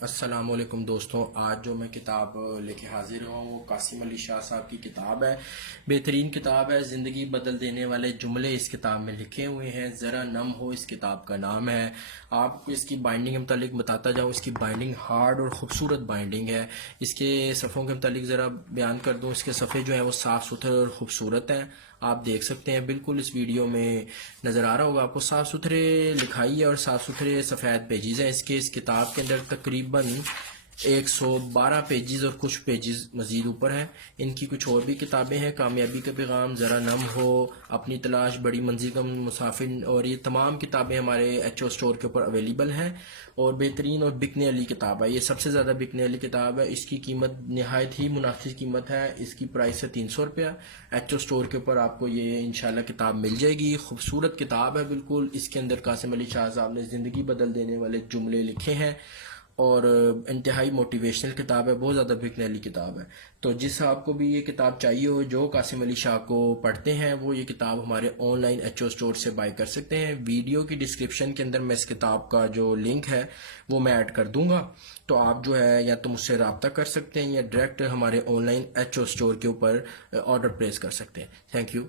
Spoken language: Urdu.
السلام علیکم دوستوں، آج جو میں کتاب لے کے حاضر ہوا ہوں وہ قاسم علی شاہ صاحب کی کتاب ہے۔ بہترین کتاب ہے، زندگی بدل دینے والے جملے اس کتاب میں لکھے ہوئے ہیں۔ ذرا نم ہو اس کتاب کا نام ہے۔ آپ کو اس کی بائنڈنگ کے متعلق بتاتا جاؤں، اس کی بائنڈنگ ہارڈ اور خوبصورت بائنڈنگ ہے۔ اس کے صفحوں کے متعلق ذرا بیان کر دوں، اس کے صفحے جو ہیں وہ صاف ستھرے اور خوبصورت ہیں۔ آپ دیکھ سکتے ہیں، بالکل اس ویڈیو میں نظر آ رہا ہوگا آپ کو، صاف ستھرے لکھائی ہے اور صاف ستھرے سفید پیجز ہیں۔ اس کتاب کے اندر تقریباً 112 پیجز اور کچھ پیجز مزید اوپر ہیں۔ ان کی کچھ اور بھی کتابیں ہیں، کامیابی کا پیغام، ذرا نم ہو، اپنی تلاش، بڑی منزل کا مسافر، اور یہ تمام کتابیں ہمارے ایچ او اسٹور کے اوپر اویلیبل ہیں۔ اور بہترین اور بکنے والی کتاب ہے، یہ سب سے زیادہ بکنے والی کتاب ہے۔ اس کی قیمت نہایت ہی مناسب قیمت ہے، اس کی پرائس ہے 300 روپیہ۔ ایچ او اسٹور کے اوپر آپ کو یہ انشاءاللہ کتاب مل جائے گی۔ خوبصورت کتاب ہے بالکل۔ اس کے اندر قاسم علی شاہ صاحب نے زندگی بدل دینے والے جملے لکھے ہیں اور انتہائی موٹیویشنل کتاب ہے، بہت زیادہ بکنے والی کتاب ہے۔ تو جس آپ کو بھی یہ کتاب چاہیے ہو، جو قاسم علی شاہ کو پڑھتے ہیں، وہ یہ کتاب ہمارے online H O store سے بائی کر سکتے ہیں۔ ویڈیو کی ڈسکرپشن کے اندر میں اس کتاب کا جو لنک ہے وہ میں ایڈ کر دوں گا، تو آپ جو ہے یا تو مجھ سے رابطہ کر سکتے ہیں یا ڈائریکٹ ہمارے online H O store کے اوپر آرڈر پلیس کر سکتے ہیں۔ Thank you.